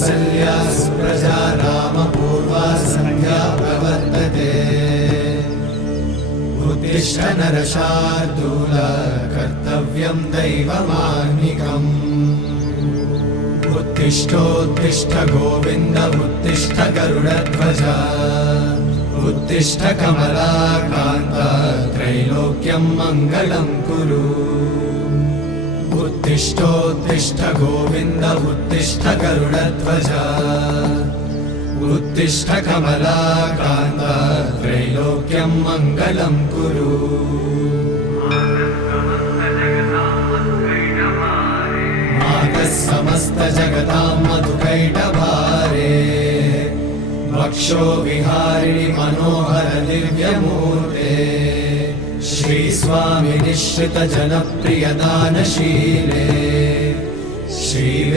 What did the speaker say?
कौसल्या सुप्रजा रामपूर्वा सन्ध्या प्रवर्तते उत्तिष्ठ नरशार्दूल कर्तव्यं दैवमाह्निकम् उत्तिष्ठोत्तिष्ठ गोविन्द उत्तिष्ठ गरुडध्वज उत्तिष्ठ कमलाकान्त त्रैलोक्यं मङ्गलं कुरु उत्तिष्ठोत्तिष्ठ गोविन्द उत्तिष्ठ गरुडध्वज उत्तिष्ठ कमलाकान्त त्रैलोक्यं मङ्गलं कुरु मातः समस्त जगतां मधुकैटभारे वक्षो विहारिणि मनोहर दिव्यमूर्ते श्री स्वामी निश्रित जनप्रिय दानशीले श्री